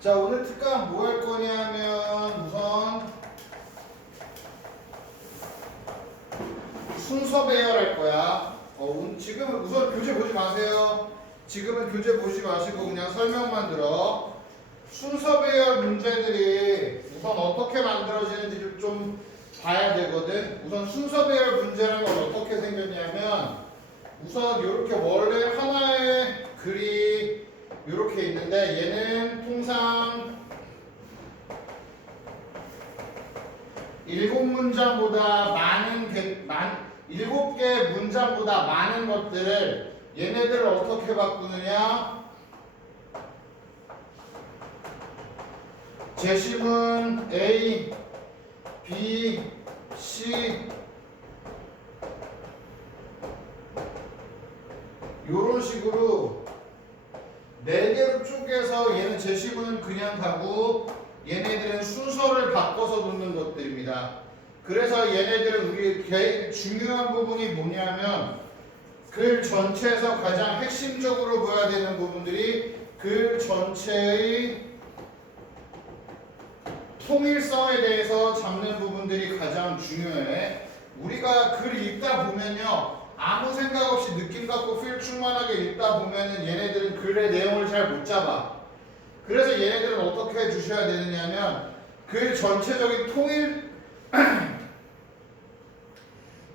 자, 오늘 특강 뭐 할 거냐면 우선 순서 배열할 거야. 지금은 우선 교재 보지 마세요. 지금은 교재 보지 마시고 그냥 설명만 들어. 순서 배열 문제들이 우선 어떻게 만들어지는지를 좀 봐야 되거든. 우선 순서 배열 문제라는 건 어떻게 생겼냐면 우선 이렇게 원래 하나의 글이 이렇게 있는데 얘는 통상 7문장보다 일곱 개 문장보다 많은 것들을 얘네들을 어떻게 바꾸느냐? 제시문 A, B, C 요런 식으로 4개로 쪼개서 얘는 제시문은 그냥 가고 얘네들은 순서를 바꿔서 놓는 것들입니다. 그래서 얘네들은 우리 제일 중요한 부분이 뭐냐면 글 전체에서 가장 핵심적으로 보여야 되는 부분들이 글 전체의 통일성에 대해서 잡는 부분들이 가장 중요해. 우리가 글 읽다 보면요, 아무 생각 없이 느낌 갖고 필 충만하게 읽다 보면은 얘네들은 글의 내용을 잘 못 잡아. 그래서 얘네들은 어떻게 해주셔야 되느냐면 글 전체적인 통일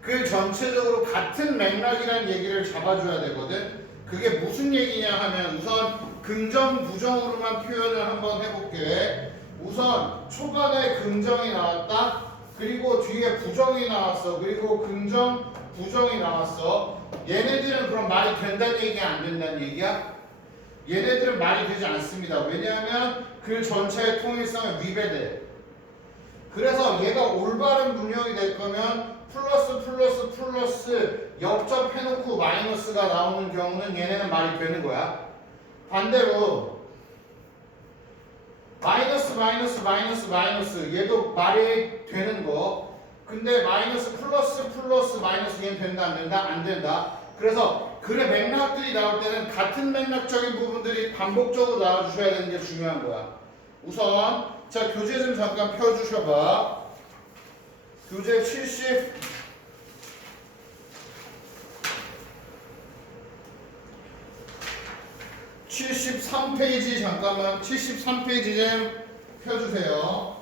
글 전체적으로 같은 맥락이라는 얘기를 잡아줘야 되거든. 그게 무슨 얘기냐 하면 우선 긍정 부정으로만 표현을 한번 해볼게. 우선 초반에 긍정이 나왔다. 그리고 뒤에 부정이 나왔어. 그리고 긍정 부정이 나왔어. 얘네들은 그럼 말이 된다는 얘기야, 안 된다는 얘기야? 얘네들은 말이 되지 않습니다. 왜냐하면 글 전체의 통일성에 위배돼. 그래서 얘가 올바른 문형이 될 거면 플러스 역접해놓고 마이너스가 나오는 경우는 얘네는 말이 되는 거야. 반대로 마이너스 얘도 말이 되는 거. 근데 마이너스 플러스 마이너스 얘는 된다 안 된다? 안 된다. 그래서 글의 맥락들이 나올 때는 같은 맥락적인 부분들이 반복적으로 나와주셔야 되는 게 중요한 거야. 우선 자, 교재 좀 잠깐 펴주셔봐. 교재 73페이지 잠깐만 73페이지 좀 펴주세요.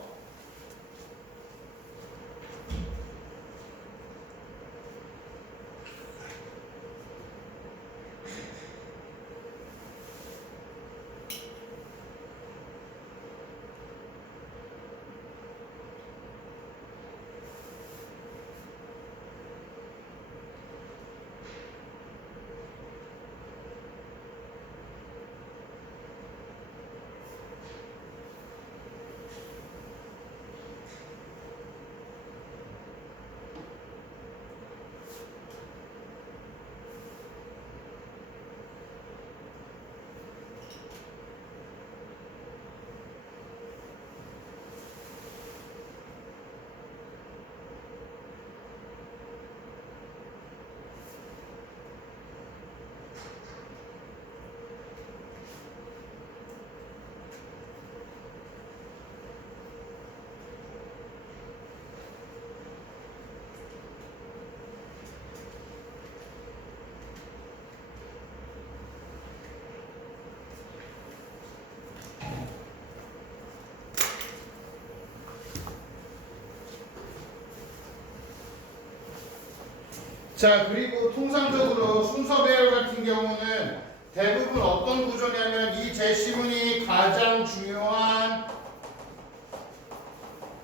자, 그리고 통상적으로 순서 배열 같은 경우는 대부분 어떤 구조냐면 이 제시문이 가장 중요한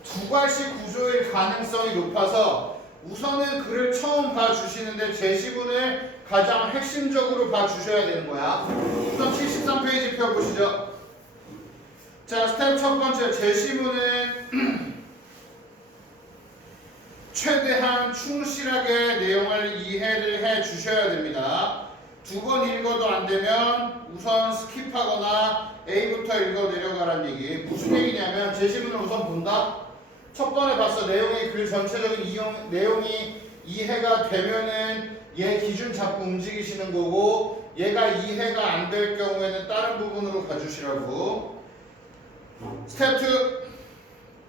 두 갈씩 구조일 가능성이 높아서 우선은 글을 처음 봐주시는데 제시문을 가장 핵심적으로 봐주셔야 되는 거야. 우선 73페이지 펴보시죠. 자, 스텝 첫 번째, 제시문은 최대한 충실하게 내용을 이해를 해 주셔야 됩니다. 2번 읽어도 안 되면 우선 스킵하거나 A부터 읽어 내려가라는 얘기. 무슨 얘기냐면 제시문을 우선 본다. 첫 번에 봤어. 내용이 글 전체적인 내용이 이해가 되면은 얘 기준 잡고 움직이시는 거고 얘가 이해가 안 될 경우에는 다른 부분으로 가주시라고. 스텝 2.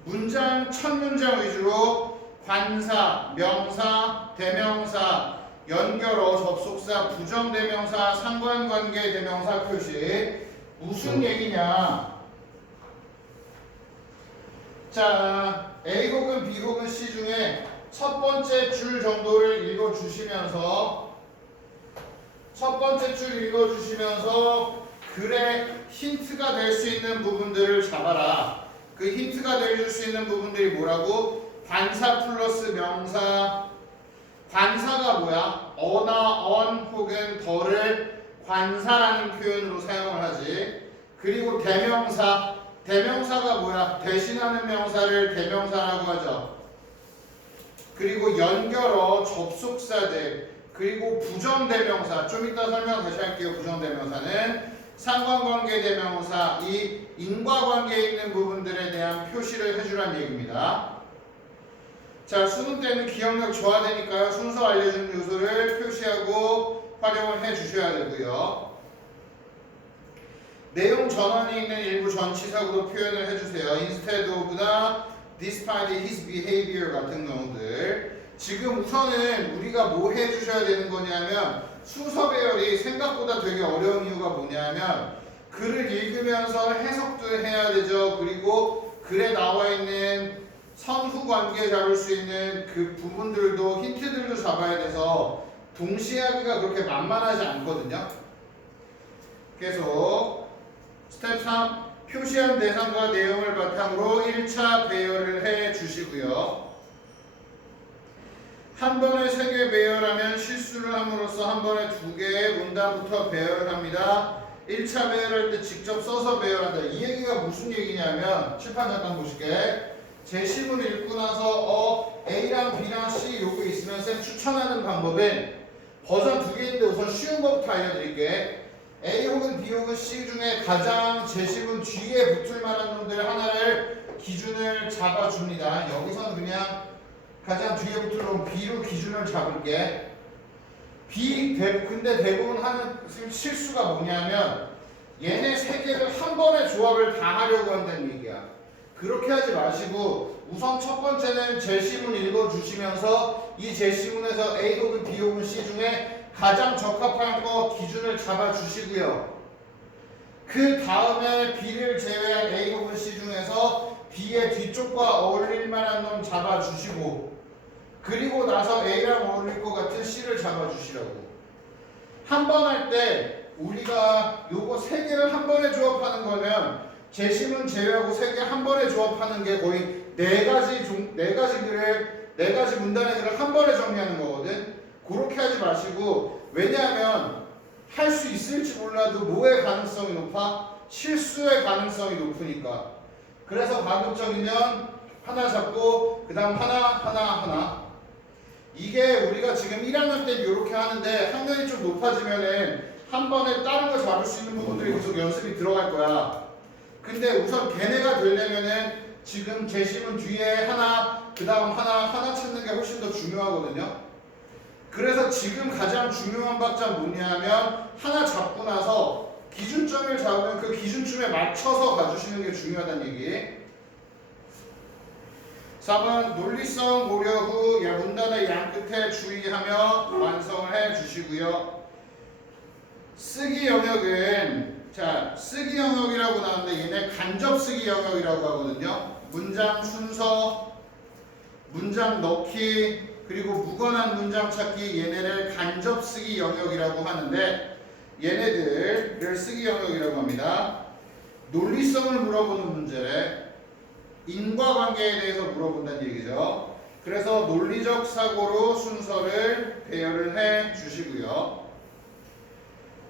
문장 첫 문장 위주로 관사, 명사, 대명사, 연결어, 접속사, 부정대명사, 상관관계 대명사 표시. 무슨 얘기냐? 자, A 혹은 B 혹은 C 중에 첫 번째 줄 정도를 읽어주시면서 글에 힌트가 될 수 있는 부분들을 잡아라. 그 힌트가 될 수 있는 부분들이 뭐라고? 관사 플러스 명사. 관사가 뭐야? 어나 언 혹은 더를 관사라는 표현으로 사용을 하지. 그리고 대명사. 대명사가 뭐야? 대신하는 명사를 대명사라고 하죠. 그리고 연결어, 접속사들, 그리고 부정대명사. 좀 이따 설명 다시 할게요. 부정대명사는 상관관계 대명사, 이 인과관계에 있는 부분들에 대한 표시를 해주란 얘기입니다. 자, 수능 때는 기억력 저하되니까요. 순서 알려준 요소를 표시하고 활용을 해주셔야 되고요. 내용 전환이 있는 일부 전치사구로 표현을 해주세요. instead of나 despite his behavior 같은 경우들. 지금 우선은 우리가 뭐 해주셔야 되는 거냐면 순서 배열이 생각보다 되게 어려운 이유가 뭐냐면 글을 읽으면서 해석도 해야 되죠. 그리고 글에 나와 있는 선후 관계 잡을 수 있는 그 부분들도 힌트들도 잡아야 돼서 동시에 하기가 그렇게 만만하지 않거든요. 계속 스텝 3. 표시한 대상과 내용을 바탕으로 1차 배열을 해 주시고요. 한 번에 3개 배열하면 실수를 함으로써 한 번에 2개의 문단부터 배열을 합니다. 1차 배열할 때 직접 써서 배열한다. 이 얘기가 무슨 얘기냐면 칠판 잠깐 보실게. 제시문 읽고 나서 A랑 B랑 C 요거 있으면 쌤 추천하는 방법은 버전 2개인데 우선 쉬운 것부터 알려드릴게. A 혹은 B 혹은 C 중에 가장 제시문 뒤에 붙을 만한 놈들 하나를 기준을 잡아줍니다. 여기서는 그냥 가장 뒤에 붙을 놈 B로 기준을 잡을게. 근데 대부분 하는 실수가 뭐냐면 얘네 3개를 한 번에 조합을 다 하려고 한다는 얘기야. 그렇게 하지 마시고 우선 첫 번째는 제시문 읽어주시면서 이 제시문에서 A 혹은 B 혹은 C 중에 가장 적합한 거 기준을 잡아주시고요. 그 다음에 B를 제외한 A 혹은 C 중에서 B의 뒤쪽과 어울릴 만한 놈 잡아주시고 그리고 나서 A랑 어울릴 것 같은 C를 잡아주시라고. 한 번 할 때 우리가 요거 3개를 한 번에 조합하는 거면 제시문 제외하고 3개 한 번에 조합하는 게 거의 4가지 문단의 글을 한 번에 정리하는 거거든. 그렇게 하지 마시고, 왜냐하면 할 수 있을지 몰라도 뭐의 가능성이 높아? 실수의 가능성이 높으니까. 그래서 가급적이면 하나 잡고 그 다음 하나. 이게 우리가 지금 1학년 때 이렇게 하는데 학년이 좀 높아지면은 한 번에 다른 거 잡을 수 있는 부분들이 계속 연습이 들어갈 거야. 근데 우선 걔네가 되려면은 지금 제시문 뒤에 하나, 그 다음 하나 찾는 게 훨씬 더 중요하거든요. 그래서 지금 가장 중요한 박자 뭐냐면 하나 잡고 나서 기준점을 잡으면 그 기준점에 맞춰서 가주시는 게 중요하다는 얘기. 4번 논리성 고려 후 문단의 양 끝에 주의하며 완성을 해 주시고요. 쓰기 영역은 쓰기 영역이라고 나왔는데 얘네 간접 쓰기 영역이라고 하거든요. 문장 순서, 문장 넣기, 그리고 무관한 문장 찾기, 얘네를 간접 쓰기 영역이라고 하는데 얘네들을 쓰기 영역이라고 합니다. 논리성을 물어보는 문제래. 인과관계에 대해서 물어본다는 얘기죠. 그래서 논리적 사고로 순서를 배열을 해 주시고요.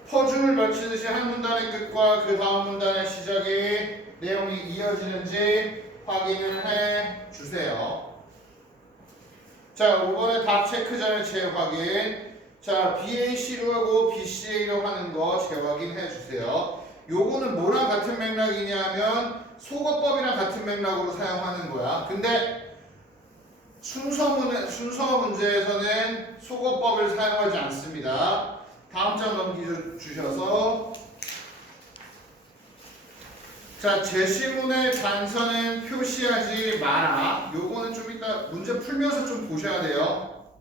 퍼즐을 맞추듯이 한 문단의 끝과 그 다음 문단의 시작이 내용이 이어지는지 확인을 해 주세요. 자, 5번에 답 체크 전에 재확인. 자, BAC로 하고 BCA로 하는 거 재확인해 주세요. 요거는 뭐랑 같은 맥락이냐면 속어법이랑 같은 맥락으로 사용하는 거야. 근데 순서 문제에서는 속어법을 사용하지 않습니다. 다음 장 넘기주셔서 자, 제시문의 단서는 표시하지 마라. 요거는 좀 이따 문제 풀면서 좀 보셔야 돼요.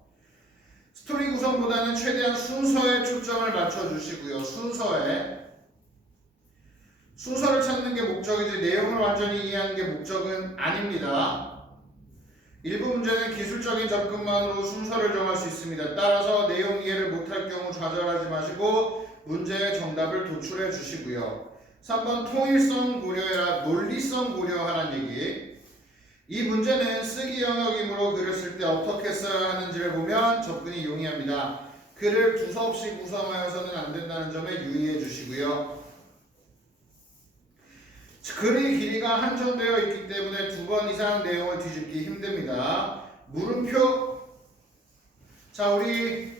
스토리 구성보다는 최대한 순서에 초점을 맞춰주시고요. 순서를 찾는 게 목적이지 내용을 완전히 이해하는 게 목적은 아닙니다. 일부 문제는 기술적인 접근만으로 순서를 정할 수 있습니다. 따라서 내용 이해를 못할 경우 좌절하지 마시고 문제의 정답을 도출해 주시고요. 3번 통일성 고려해라, 논리성 고려하라는 얘기. 이 문제는 쓰기 영역이므로 글을 쓸 때 어떻게 써야 하는지를 보면 접근이 용이합니다. 글을 두서없이 구성하여서는 안 된다는 점에 유의해 주시고요. 글의 길이가 한정되어 있기 때문에 2번 이상 내용을 뒤집기 힘듭니다. 물음표. 자, 우리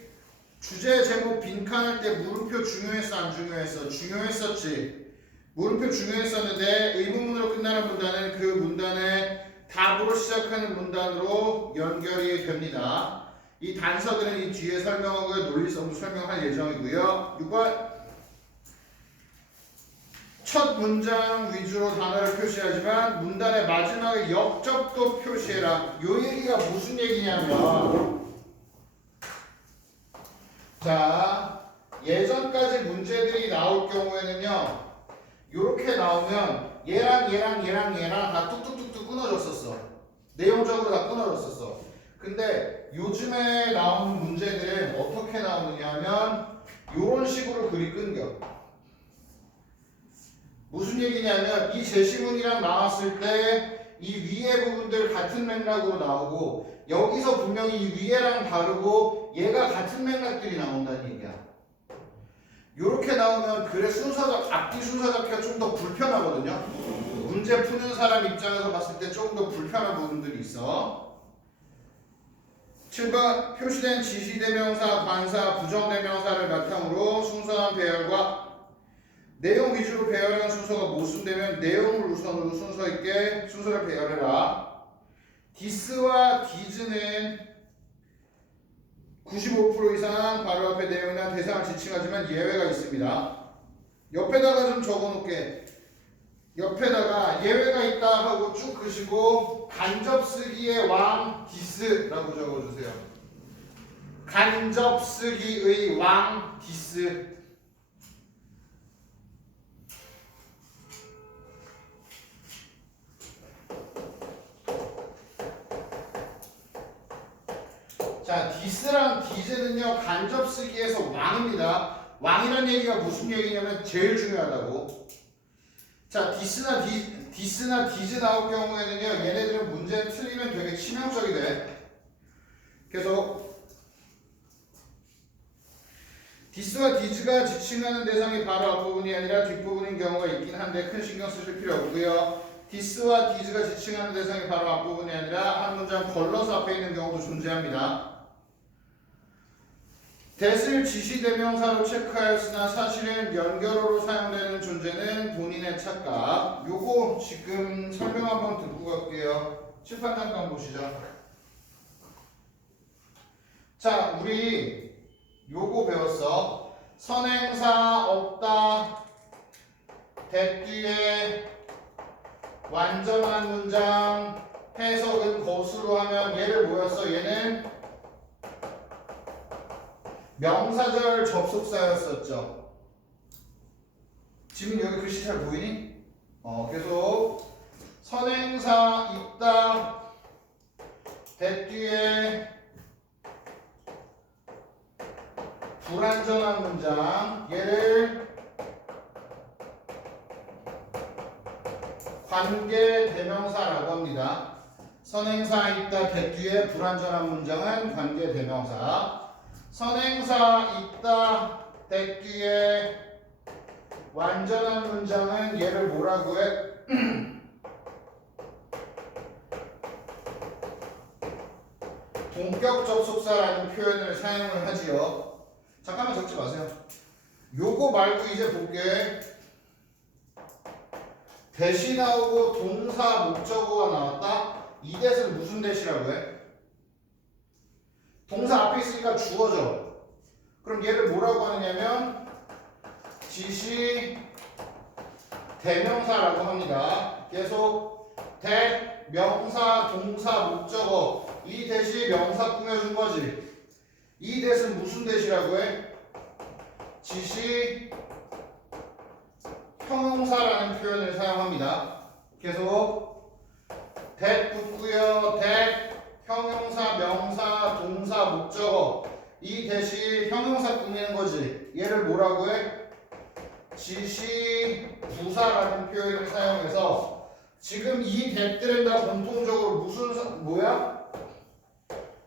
주제 제목 빈칸할 때 물음표 중요했어 안 중요했어? 중요했었지. 물음표 중요했었는데 의문문으로 끝나는 문단은 그 문단의 답으로 시작하는 문단으로 연결이 됩니다. 이 단서들은 이 뒤에 설명하고요. 논리성도 설명할 예정이고요. 6번. 첫 문장 위주로 단어를 표시하지만 문단의 마지막에 역접도 표시해라. 요 얘기가 무슨 얘기냐면, 자, 예전까지 문제들이 나올 경우에는요, 요렇게 나오면 얘랑 다 뚝뚝뚝뚝 끊어졌었어. 내용적으로 다 끊어졌었어. 근데 요즘에 나오는 문제들은 어떻게 나오느냐 하면 요런 식으로 글이 끊겨. 무슨 얘기냐면 이 제시문이랑 나왔을 때 이 위에 부분들 같은 맥락으로 나오고 여기서 분명히 이 위에랑 다르고 얘가 같은 맥락들이 나온다는 얘기야. 요렇게 나오면 글의 순서가 앞뒤 순서 잡기가 좀 더 불편하거든요. 문제 푸는 사람 입장에서 봤을 때 조금 더 불편한 부분들이 있어. 7번 표시된 지시대명사, 관사, 부정대명사를 바탕으로 순서한 배열과 내용 위주로 배열한 순서가 모순되면 내용을 우선으로 순서 있게 순서를 배열해라. 디스와 디즈는 95% 이상 바로 앞에 내용이나 대상을 지칭하지만 예외가 있습니다. 옆에다가 좀 적어놓게. 옆에다가 예외가 있다 하고 쭉 그시고 간접 쓰기의 왕 디스라고 적어주세요. 간접 쓰기의 왕 디스. 자, 디스랑 디즈는요 간접 쓰기에서 왕입니다. 왕이란 얘기가 무슨 얘기냐면 제일 중요하다고. 자, 디스나 디즈 나올 경우에는요 얘네들은 문제 틀리면 되게 치명적이 돼. 그래서 디스와 디즈가 지칭하는 대상이 바로 앞부분이 아니라 뒷부분인 경우가 있긴 한데 큰 신경 쓰실 필요 없고요. 디스와 디즈가 지칭하는 대상이 바로 앞부분이 아니라 한 문장 걸러서 앞에 있는 경우도 존재합니다. that을 지시대명사로 체크하였으나 사실은 연결어로 사용되는 존재는 본인의 착각. 요거 지금 설명 한번 듣고 갈게요. 칠판 잠깐 보시죠. 자, 우리 요거 배웠어. 선행사 없다. that 뒤에 완전한 문장 해석은 것으로 하면 얘를 뭐였어? 얘는 명사절 접속사였었죠. 지금 여기 글씨 잘 보이니? 계속 선행사 있다. that 뒤에 불완전한 문장 얘를 관계 대명사라고 합니다. 선행사 있다 that 뒤에 불완전한 문장은 관계 대명사. 선행사 있다 that 뒤에 완전한 문장은 얘를 뭐라고 해? 동격 접속사라는 표현을 사용을 하지요. 잠깐만 적지 마세요. 요거 말고 이제 볼게. 대시 나오고 동사 목적어가 나왔다. 이 대시는 무슨 대시라고 해? 동사 앞에 있으니까 주어져. 그럼 얘를 뭐라고 하느냐면 지시 대명사라고 합니다. 계속 대, 명사, 동사, 목적어. 이 대시 명사 꾸며준 거지. 이 대는 무슨 대시라고 해? 지시 형용사라는 표현을 사용합니다. 계속 that 붙고요. that 형용사, 명사, 동사, 목적어. 이 대시 형용사 꾸미는 거지. 얘를 뭐라고 해? 지시 부사라는 표현을 사용해서 지금 이 that들은 다 공통적으로 무슨 뭐야?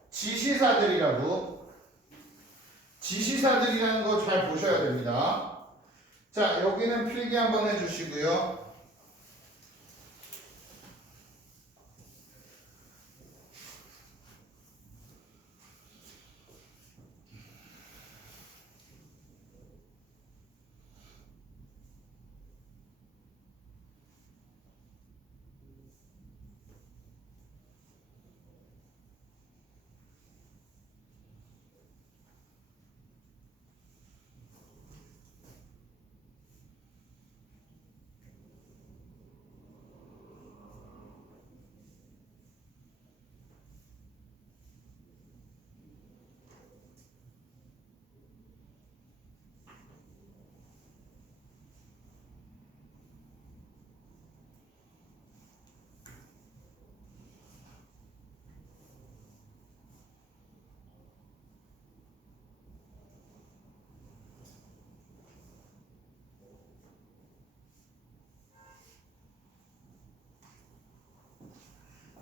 지시사들이라고. 지시사들이라는 거 잘 보셔야 됩니다. 자, 여기는 필기 한번 해주시고요.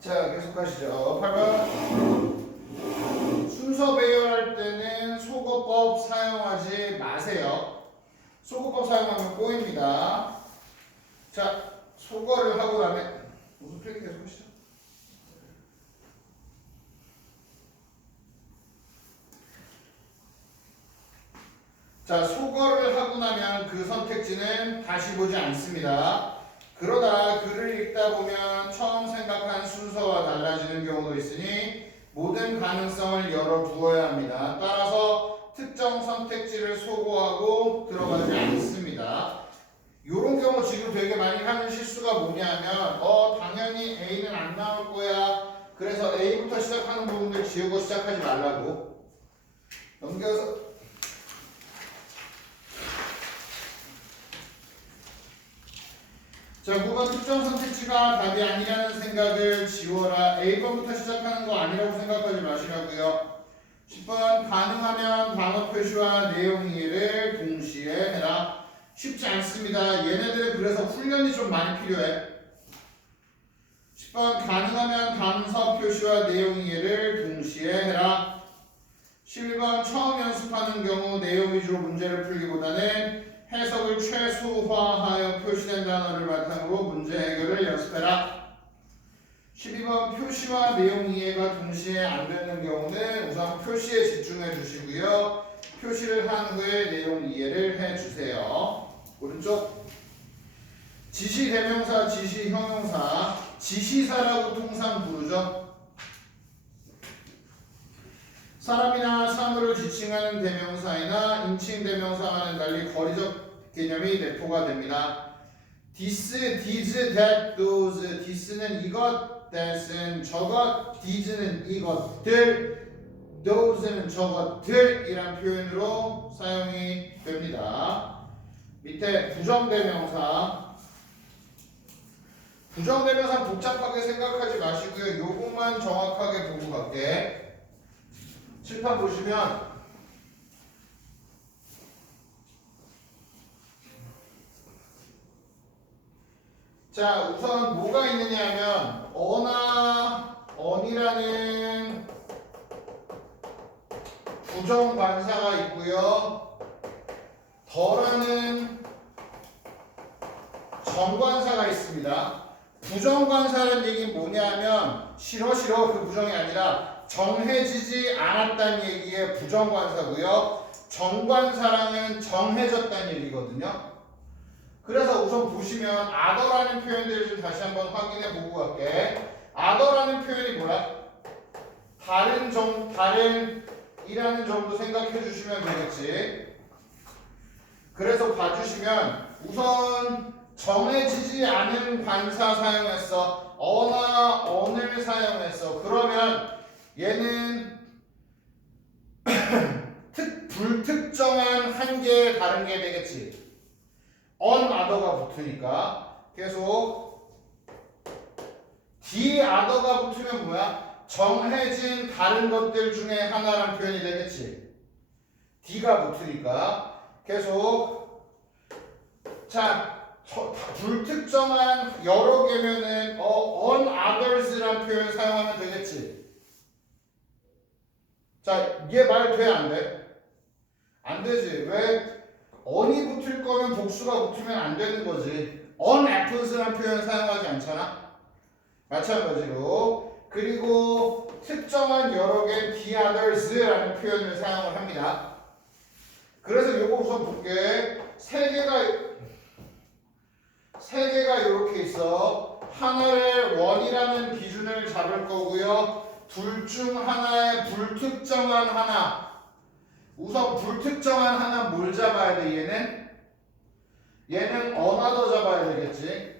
자, 계속 하시죠. 8번. 순서 배열할 때는 소거법 사용하지 마세요. 소거법 사용하면 꼬입니다. 자, 소거를 하고 나면 무슨 필기 계속 하시죠. 자, 소거를 하고 나면 그 선택지는 다시 보지 않습니다. 그러다 글을 읽다 보면 처음 생각한 순서와 달라지는 경우도 있으니 모든 가능성을 열어두어야 합니다. 따라서 특정 선택지를 소거하고 들어가지 않습니다. 이런 경우 지금 되게 많이 하는 실수가 뭐냐면 당연히 A는 안 나올 거야. 그래서 A부터 시작하는 부분들 지우고 시작하지 말라고. 넘겨서 자, 9번 특정 선택지가 답이 아니라는 생각을 지워라. A번부터 시작하는 거 아니라고 생각하지 마시라고요. 10번 가능하면 단어 표시와 내용 이해를 동시에 해라. 쉽지 않습니다. 얘네들은 그래서 훈련이 좀 많이 필요해. 10번 가능하면 단서 표시와 내용 이해를 동시에 해라. 11번 처음 연습하는 경우 내용 위주로 문제를 풀기보다는 해석을 최소화하여 표시된 단어를 바탕으로 문제 해결을 연습해라. 12번 표시와 내용 이해가 동시에 안 되는 경우는 우선 표시에 집중해 주시고요. 표시를 한 후에 내용 이해를 해 주세요. 오른쪽 지시 대명사, 지시 형용사, 지시사라고 통상 부르죠. 사람이나 사물을 지칭하는 대명사이나 인칭 대명사와는 달리 거리적 개념이 내포가 됩니다. this, these, that, those. this는 이것, that은 저것, these는 이것들, those는 저것들이란 표현으로 사용이 됩니다. 밑에 부정대명사. 부정대명사 복잡하게 생각하지 마시고요. 요것만 정확하게 보고 갈게. 칠판 보시면 자, 우선 뭐가 있느냐 하면 어나 언이라는 부정관사가 있고요. 더라는 정관사가 있습니다. 부정관사라는 얘기는 뭐냐 하면 싫어 그 부정이 아니라 정해지지 않았다는 얘기의 부정관사고요. 정관사랑은 정해졌다는 얘기거든요. 그래서 우선 보시면 other라는 표현들을 좀 다시 한번 확인해 보고 갈게. other라는 표현이 뭐야? 다른이라는 정도 생각해 주시면 되겠지. 그래서 봐주시면 우선 정해지지 않은 관사 사용했어. 어나 언을 사용했어. 그러면 얘는 불특정한 한 개의 다른 게 되겠지. unother가 붙으니까 계속 the other가 붙으면 뭐야? 정해진 다른 것들 중에 하나란 표현이 되겠지. D가 붙으니까 계속 자 불특정한 여러 개면은 unothers란 표현 사용하면 되겠지. 자, 얘 말 돼? 안 돼? 안 되지. 왜? on이 붙을 거면 복수가 붙으면 안 되는 거지. unapples란 표현 사용하지 않잖아. 마찬가지로 그리고 특정한 여러 개인 the others라는 표현을 사용을 합니다. 그래서 요거 우선 볼게. 세 개가 이렇게 있어. 하나를 원이라는 기준을 잡을 거고요. 둘 중 하나의 불특정한 하나. 우선 불특정한 하나 뭘 잡아야 돼? 얘는 another 잡아야 되겠지.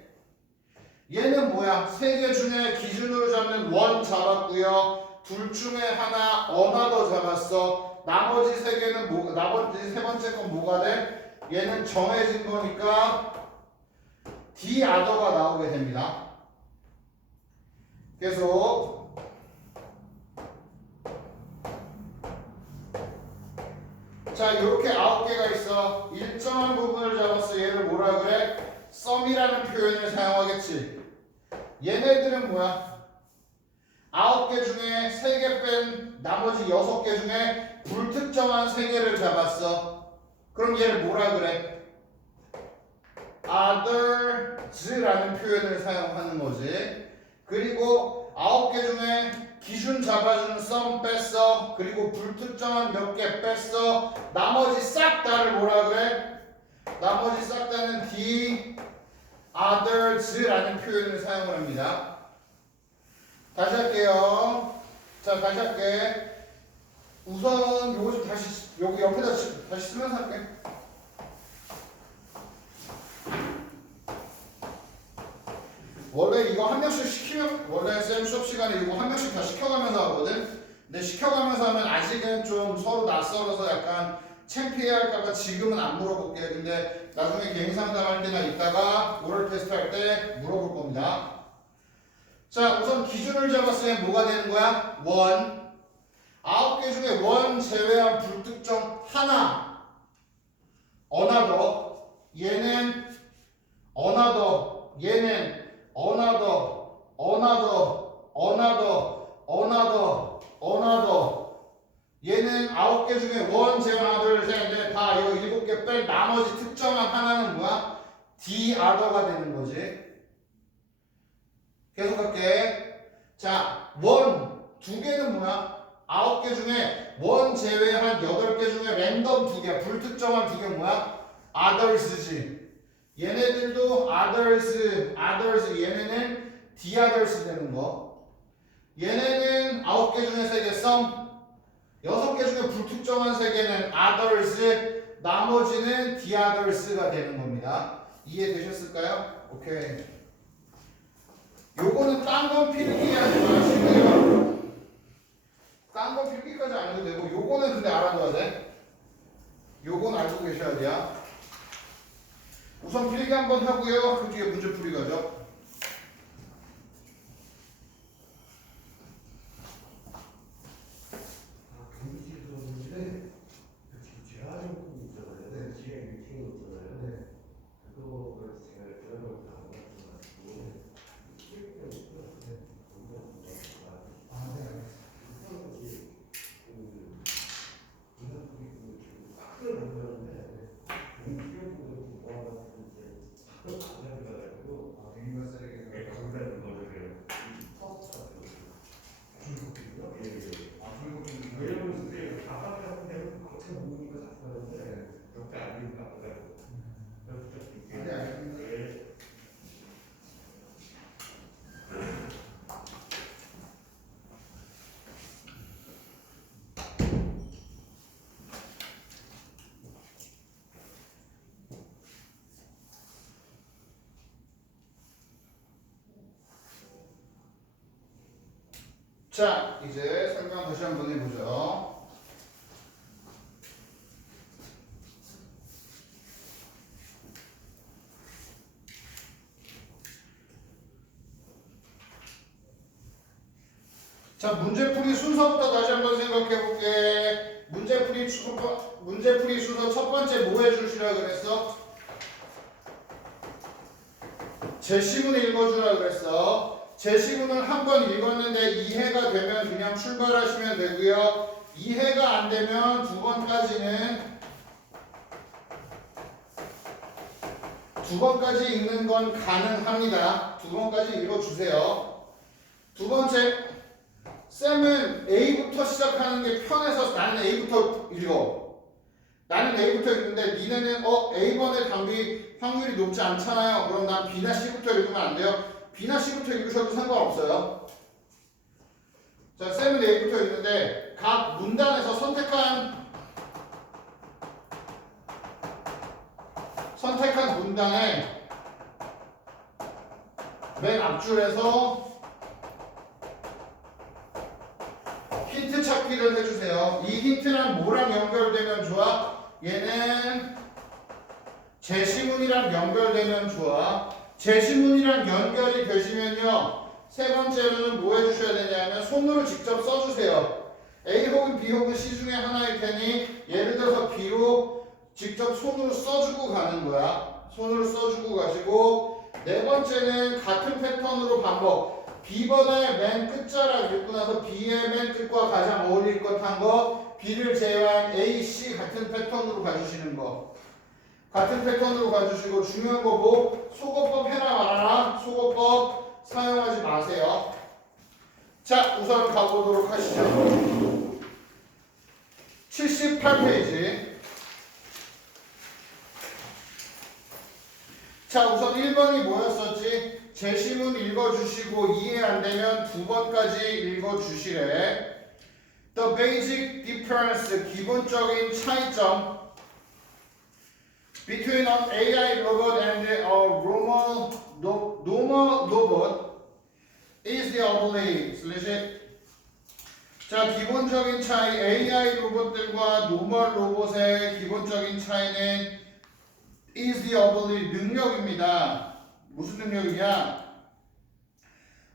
얘는 뭐야? 세 개 중에 기준으로 잡는 원 잡았고요. 둘 중에 하나 another 잡았어. 나머지 세 개는 나머지 세 번째 건 뭐가 돼? 얘는 정해진 거니까 the other가 나오게 됩니다. 계속 자, 이렇게 9개가 있어. 일정한 부분을 잡았어. 얘를 뭐라 그래? 썸이라는 표현을 사용하겠지. 얘네들은 뭐야? 9개 중에 3개 뺀 나머지 6개 중에 불특정한 3개를 잡았어. 그럼 얘를 뭐라 그래? others라는 표현을 사용하는 거지. 그리고 9개 중에 기준 잡아주는 썸 뺐어. 그리고 불특정한 몇 개 뺐어. 나머지 싹 다를 뭐라 그래? 나머지 싹 다는 the others라는 표현을 사용을 합니다. 다시 할게요. 자, 다시 할게. 우선 요거 좀 다시 여기 옆에다 다시 쓰면서 할게. 원래 이거 한 명씩 시키면 원래 쌤 수업 시간에 이거 한 명씩 다 시켜가면서 하거든. 근데 시켜가면서 하면 아직은 좀 서로 낯설어서 약간 창피해할까봐 지금은 안 물어볼게. 근데 나중에 개인 상담할 때나 이따가 오럴 테스트 할 때 물어볼 겁니다. 자, 우선 기준을 잡았으면 뭐가 되는 거야? 원. 9개 중에 원 제외한 불특정 하나. another. 얘는 another. 얘는 another, another, another, another, another. 얘는 9개 중에 원, 제외 하나, 둘, 셋, 넷, 다 여기 7개 뺄 나머지 특정한 하나는 뭐야? the other가 되는 거지. 계속할게. 자, 원, 2개는 뭐야? 9개 중에 원 제외한 8개 중에 랜덤 2개, 불특정한 2개 뭐야? others지. 얘네들도 others, 얘네는 the others 되는 거. 얘네는 9개 중에 3개 some, 6개 중에 불특정한 3개는 others, 나머지는 the others가 되는 겁니다. 이해되셨을까요? 오케이. 요거는 딴 건 필기 하지 마시고요. 딴 건 필기까지 안 해도 되고, 요거는 근데 알아둬야 돼. 요건 알고 계셔야 돼요. 우선 필기 한번 하고요. 그 뒤에 문제풀이 가죠. 경기지도 문제는 재활용품 있잖아요. 네. 지금 미팅 있잖아요. 네. 그거를 제가 들어볼 때 안 봤지만 기획되어 있고요. 아, 네, 알겠습니다. 학교를 만드는데 기획부를 모아놨을 때 학교 가져가가지고 자, 이제 설명 다시 한번 해보죠. 자, 문제풀이 순서부터 다시 한번 생각해 볼게. 문제풀이 순서 첫 번째 뭐 해주시라 그랬어? 제시문 읽어주라 그랬어. 제시문을 한 번 읽었는데 이해가 되면 그냥 출발하시면 되고요. 이해가 안 되면 두 번까지 읽는 건 가능합니다. 두 번까지 읽어주세요. 두 번째, 쌤은 A부터 시작하는 게 편해서 나는 A부터 읽어. 나는 A부터 읽는데 니네는 A번의 답이 확률이 높지 않잖아요. 그럼 난 B나 C부터 읽으면 안 돼요? B나 C부터 읽으셔도 상관없어요. 자, 쌤은 A부터 읽는데 각 문단에서 선택한 문단에 맨 앞줄에서 힌트 찾기를 해주세요. 이 힌트는 뭐랑 연결되면 좋아? 얘는 제시문이랑 연결되면 좋아. 제시문이랑 연결이 되시면요, 세 번째로는 뭐 해주셔야 되냐면 손으로 직접 써주세요. A 혹은 B 혹은 C 중에 하나일 테니 예를 들어서 B로 직접 손으로 써주고 가는 거야. 손으로 써주고 가시고, 네 번째는 같은 패턴으로 반복. B번의 맨 끝자락 읽고 나서 B의 맨 끝과 가장 어울릴 것 한 거, B를 제외한 A, C 같은 패턴으로 가주시는 거. 같은 패턴으로 가주시고, 중요한 거 뭐? 속어법 해라 말아라. 속어법 사용하지 마세요. 자, 우선 가보도록 하시죠. 78페이지. 자, 우선 1번이 뭐였었지? 제시문 읽어주시고 이해 안 되면 두 번까지 읽어주시래. The basic difference, 기본적인 차이점 between an AI robot and a normal robot is the ability. 자, 기본적인 차이, AI 로봇들과 노멀 로봇의 기본적인 차이는 is the ability, 능력입니다. 무슨 능력이냐?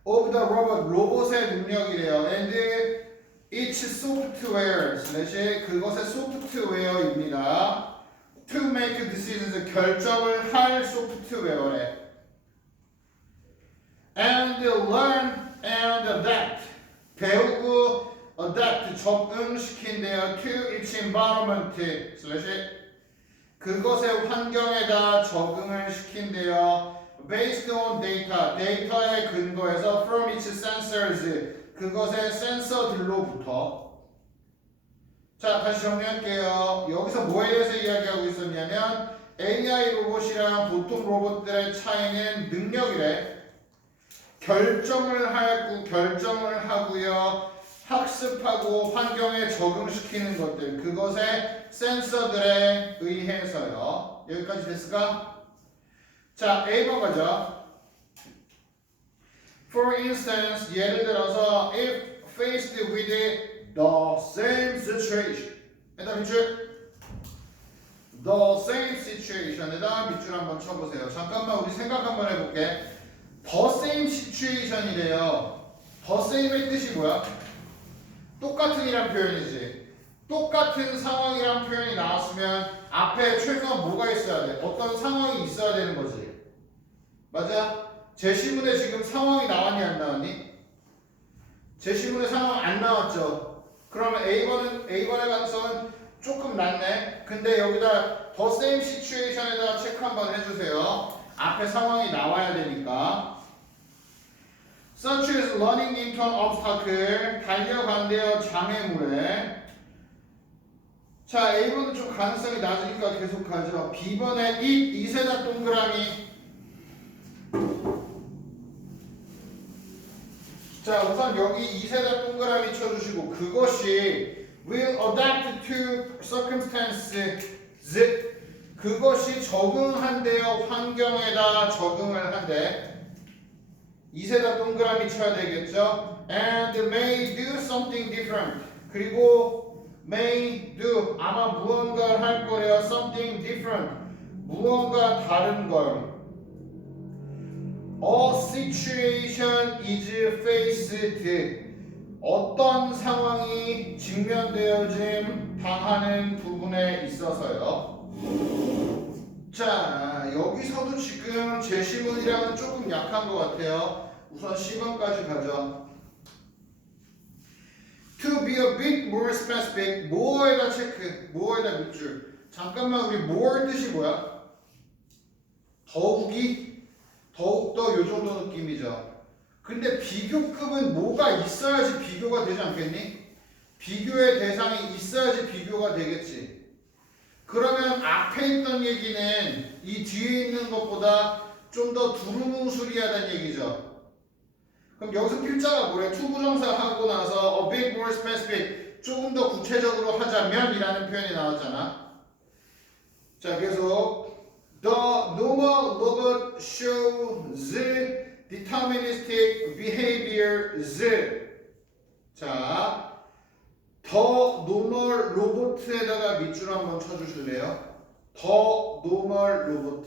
of the robot, 로봇의 능력이래요. and its software, 그것의 소프트웨어입니다. to make decisions, 결정을 할 소프트웨어래. and learn and adapt, 배우고 adapt, 적응시킨대요. to its environment, 그것의 환경에다 적응을 시킨대요. based on data, 데이터에 근거해서 from its sensors, 그것의 센서들로부터. 자, 다시 정리할게요. 여기서 뭐에 대해서 이야기하고 있었냐면 AI 로봇이랑 보통 로봇들의 차이는 능력이래. 결정을 하고요. 학습하고 환경에 적응시키는 것들, 그것의 센서들에 의해서요. 여기까지 됐을까? 자, A번 가죠. For instance, 예를 들어서 if faced with the same situation, 에다 밑줄 the same situation에다 밑줄 한번 쳐보세요. 잠깐만 우리 생각 한번 해볼게. the same situation이래요. the same의 뜻이 뭐야? 똑같은이란 표현이지. 똑같은 상황이란 표현이 나왔으면 앞에 최소한 뭐가 있어야 돼? 어떤 상황이 있어야 되는 거지. 맞아? 제시문에 지금 상황이 나왔니 안 나왔니? 제시문에 상황 안 나왔죠. 그러면 A번의 가능성은 조금 낮네. 근데 여기다 the same situation에다가 체크 한번 해주세요. 앞에 상황이 나와야 되니까. Such as running into an obstacle, 달려간대요 장애물에. 자, A번은 좀 가능성이 낮으니까 계속 가죠. B번에 이세다 동그라미. 자, 우선 여기 이세다 동그라미 쳐주시고, 그것이 will adapt to circumstances, 그것이 적응한대요. 환경에다 적응을 한대. 이세다 동그라미 쳐야 되겠죠? and may do something different. 그리고 may do 아마 무언가를 할 거래요. something different 무언가 다른 걸. A situation is faced 어떤 상황이 직면되어짐 당하는 부분에 있어서요. 자, 여기서도 지금 제시문이랑은 조금 약한 것 같아요. 우선 10번까지 가죠. To be a bit more specific, more에다 체크, more에다 밑줄. 잠깐만, 우리 more 뜻이 뭐야? 더욱이? 더욱더 요 정도 느낌이죠. 근데 비교급은 뭐가 있어야지 비교가 되지 않겠니? 비교의 대상이 있어야지 비교가 되겠지. 그러면 앞에 있던 얘기는 이 뒤에 있는 것보다 좀 더 두루뭉술이하다는 얘기죠. 그럼 여기서 필자가 뭐래? 투부정사 하고 나서 a bit more specific 조금 더 구체적으로 하자면 이라는 표현이 나왔잖아. 자, 계속 The normal robot shows deterministic behaviors. 자, 더 노멀 로봇에다가 밑줄 한번 쳐주실래요? 더 노멀 로봇.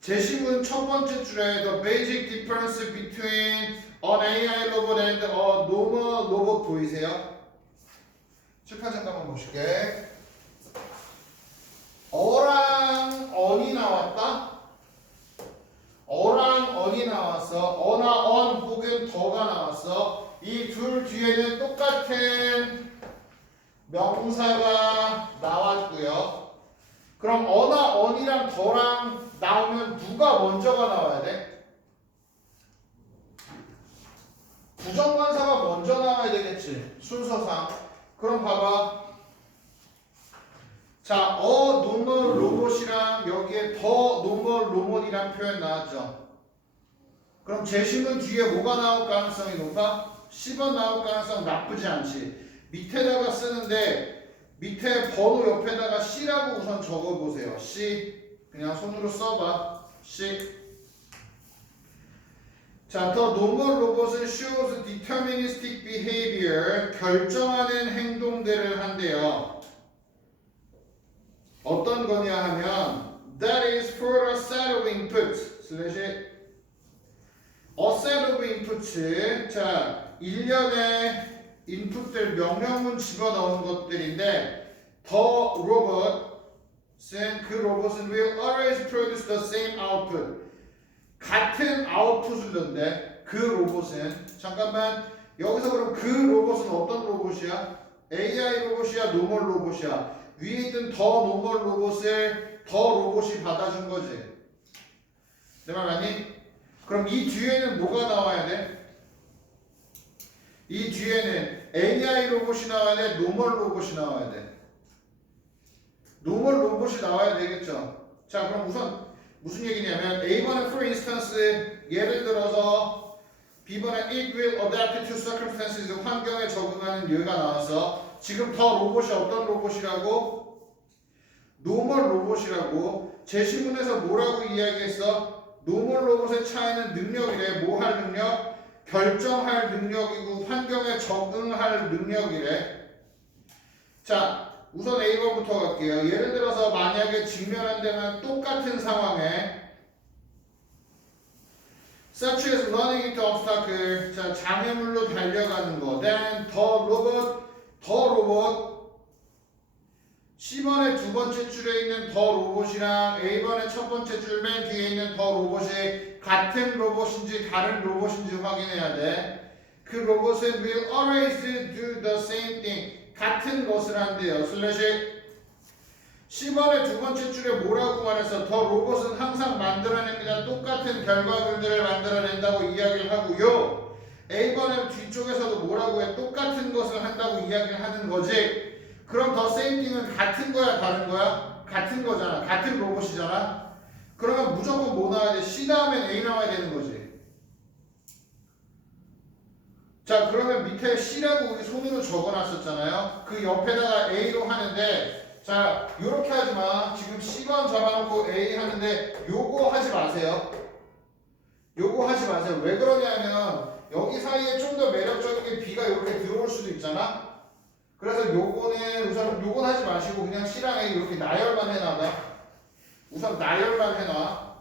제시문 첫 번째 줄에 the basic difference between an AI robot and a normal robot 보이세요? 칠판 잠깐만 보실게. 어랑 언이 나왔다. 어랑 언이 나왔어. 어나 언 혹은 더가 나왔어. 이 둘 뒤에는 똑같은 명사가 나왔고요. 그럼 어나 언이랑 더랑 나오면 누가 먼저가 나와야 돼? 부정관사가 먼저 나와야 되겠지. 순서상. 그럼 봐봐. 자, 노멀 로봇이랑 여기에 더 노멀 로봇이란 표현 나왔죠. 그럼 제시문 뒤에 뭐가 나올 가능성이 높아? 10번 나올 가능성 나쁘지 않지. 밑에다가 쓰는데 밑에 번호 옆에다가 C라고 우선 적어보세요. C. 그냥 손으로 써봐. C. 자, 더 노멀 로봇은 shows deterministic behavior 결정하는 행동들을 한대요. 어떤 거냐 하면 that is for a set of inputs slash a set of inputs. 자, 일련의 인풋들 명령문 집어넣은 것들인데 the robot은 그 로봇은 will always produce the same output. 같은 아웃풋을 넣는데 그 로봇은 잠깐만 여기서 그럼 그 로봇은 어떤 로봇이야? AI 로봇이야? 노멀 로봇이야? 위에 있던 더 노멀 로봇을 더 로봇이 받아준 거지. 내 말 맞니? 그럼 이 뒤에는 뭐가 나와야 돼? 이 뒤에는 AI 로봇이 나와야 돼? 노멀 로봇이 나와야 돼? 노멀 로봇이 나와야 되겠죠. 자, 그럼 우선 무슨 얘기냐면 A번은 for instance 예를 들어서 B번은 it will adapt to circumstances 환경에 적응하는 예가 나와서 지금 더 로봇이 어떤 로봇이라고? 노멀 로봇이라고. 제시문에서 뭐라고 이야기했어? 노멀 로봇의 차이는 능력이래. 뭐 할 능력? 결정할 능력이고 환경에 적응할 능력이래. 자, 우선 A번부터 갈게요. 예를 들어서 만약에 직면한다면 똑같은 상황에 such as running into obstacle. 자, 장애물로 달려가는 거. Then 더 로봇 C번의 두 번째 줄에 있는 더 로봇이랑 A번의 첫 번째 줄 맨 뒤에 있는 더 로봇이 같은 로봇인지 다른 로봇인지 확인해야 돼. 그 로봇은 will always do the same thing. 같은 것을 한대요. 슬래시 C번의 두 번째 줄에 뭐라고 말해서 더 로봇은 항상 만들어냅니다. 똑같은 결과물들을 만들어낸다고 이야기를 하고요. A번은 뒤쪽에서도 뭐라고 해? 똑같은 것을 한다고 이야기를 하는 거지. 그럼 더 same thing은 같은 거야 다른 거야? 같은 거잖아. 같은 로봇이잖아. 그러면 무조건 뭐 나와야 돼? C 다음엔 A 나와야 되는 거지. 자, 그러면 밑에 C라고 우리 손으로 적어놨었잖아요. 그 옆에다가 A로 하는데 자, 요렇게 하지 마. 지금 C번 잡아놓고 A 하는데 요거 하지 마세요. 요거 하지 마세요. 왜 그러냐면 여기 사이에 좀 더 매력적인 게 B가 이렇게 들어올 수도 있잖아. 그래서 요거는 우선 요건 하지 마시고 그냥 C랑 A 이렇게 나열만 해놔봐. 우선 나열만 해놔.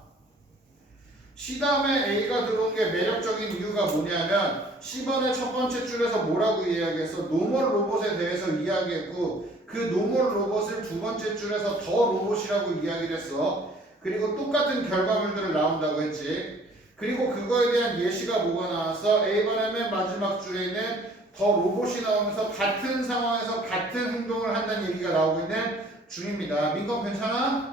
C 다음에 A가 들어온 게 매력적인 이유가 뭐냐면 C번의 첫 번째 줄에서 뭐라고 이야기했어? 노멀 로봇에 대해서 이야기했고 그 노멀 로봇을 두 번째 줄에서 더 로봇이라고 이야기를 했어. 그리고 똑같은 결과물들을 나온다고 했지. 그리고 그거에 대한 예시가 뭐가 나왔어? A번의 맨 마지막 줄에 있는 더 로봇이 나오면서 같은 상황에서 같은 행동을 한다는 얘기가 나오고 있는 중입니다. 민건 괜찮아?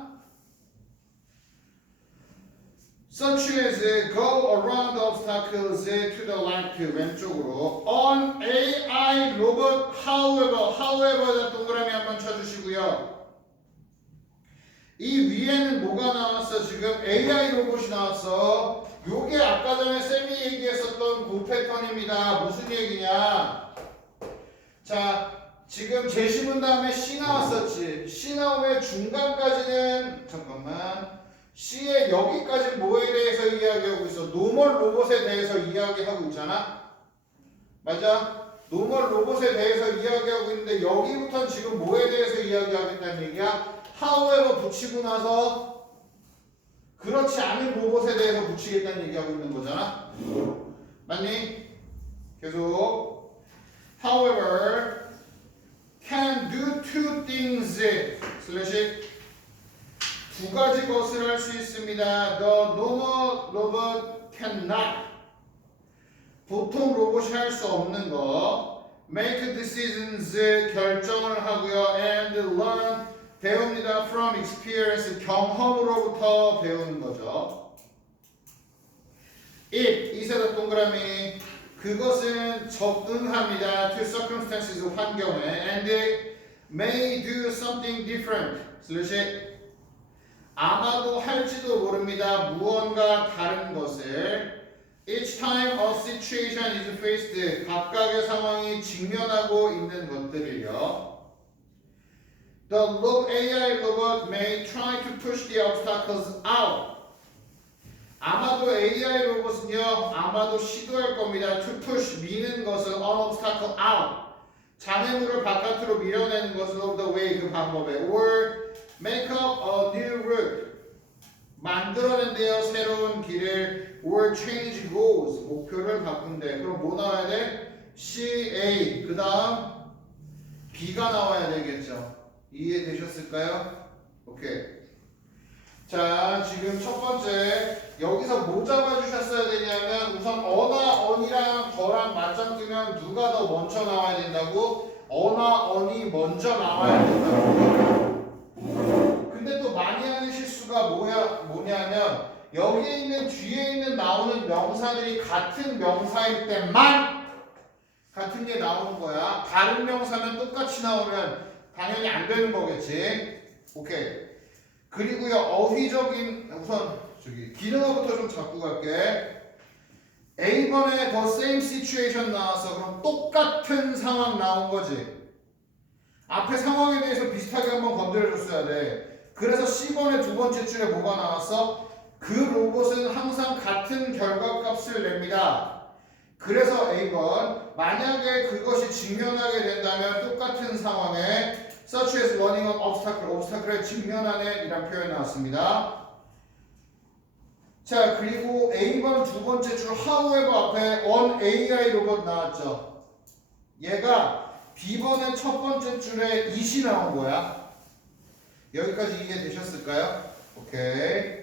Such as go around obstacles to the left 왼쪽으로 on AI robot however에다 동그라미 한번 쳐주시고요. 이 위에는 뭐가 나왔어? 지금 AI 로봇이 나왔어. 요게 아까 전에 쌤이 얘기했었던 그 패턴입니다. 무슨 얘기냐? 자, 지금 제시문 다음에 C 나왔었지. C 나오면 중간까지는 잠깐만. C의 여기까지 뭐에 대해서 이야기하고 있어? 노멀 로봇에 대해서 이야기하고 있잖아. 맞아? 노멀 로봇에 대해서 이야기하고 있는데 여기부터는 지금 뭐에 대해서 이야기하겠다는 얘기야? however 붙이고 나서 그렇지 않은 로봇에 대해서 붙이겠다는 얘기하고 있는 거잖아. 맞니? 계속 however can do two things 슬래시 두 가지 것을 할 수 있습니다. The normal robot cannot 보통 로봇이 할 수 없는 거 make decisions 결정을 하고요 and learn 배웁니다. from experience 경험으로부터 배우는 거죠. 이세다 동그라미 그것은 적응합니다. to circumstances 환경에 and may do something different 슬래시 아마도 할지도 모릅니다. 무언가 다른 것을 each time a situation is faced 각각의 상황이 직면하고 있는 것들을요. The AI robot may try to push the obstacles out. 아마도 AI 로봇은요, 아마도 시도할 겁니다. To push 미는 것을 an obstacle out. 장애물을 바깥으로 밀어내는 것은 of the way 그 방법에 or make up a new route. 만들어낸대요 새로운 길을 or change goals 목표를 바꾼대. 그럼 뭐 나와야 돼? C, A 그 다음 B가 나와야 되겠죠. 이해되셨을까요? 오케이. 자 지금 첫 번째 여기서 뭐 잡아주셨어야 되냐면 우선 어나 언이랑 더랑 맞짱 뜨면 누가 더 먼저 나와야 된다고? 어나 언이 먼저 나와야 된다고. 근데 또 많이 하는 실수가 뭐냐면 여기에 있는 뒤에 있는 나오는 명사들이 같은 명사일 때만 같은 게 나오는 거야. 다른 명사는 똑같이 나오면 당연히 안 되는 거겠지. 오케이. 그리고요 어휘적인 우선 저기 기능어부터 좀 잡고 갈게. A번에 the same situation 나왔어. 그럼 똑같은 상황 나온 거지. 앞에 상황에 대해서 비슷하게 한번 건드려줬어야 돼. 그래서 C번의 두 번째 줄에 뭐가 나왔어? 그 로봇은 항상 같은 결과값을 냅니다. 그래서 A번 만약에 그것이 직면하게 된다면 똑같은 상황에 such as running on obstacle에 직면하는 이란 표현이 나왔습니다. 자 그리고 A번 두 번째 줄 however 앞에 on AI 로봇 나왔죠. 얘가 B번의 첫 번째 줄에 it이 나온 거야. 여기까지 이해되셨을까요? 오케이.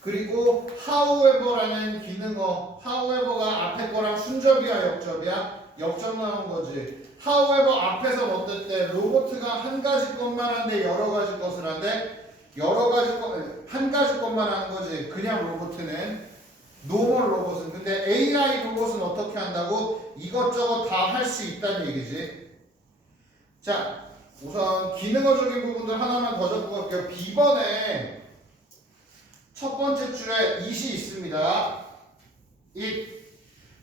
그리고 however라는 기능어 however가 앞에 거랑 순접이야 역접이야? 역접 나온 거지. however 앞에서 어땠대? 로봇가 한 가지 것만 한데 여러 가지 것을 한대? 한 가지 것만 하는 거지. 그냥 로봇은 노멀 로봇은. 근데 AI 로봇은 어떻게 한다고? 이것저것 다 할 수 있다는 얘기지. 자 우선 기능어적인 부분들 하나만 더 잡고 갈게요. B번에 첫 번째 줄에 it이 있습니다. it.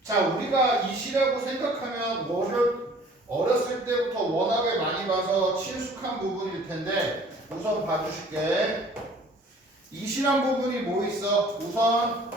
자, 우리가 it이라고 생각하면 뭐를 어렸을 때부터 워낙에 많이 봐서 친숙한 부분일 텐데 우선 봐주실게. 이실한 부분이 뭐 있어? 우선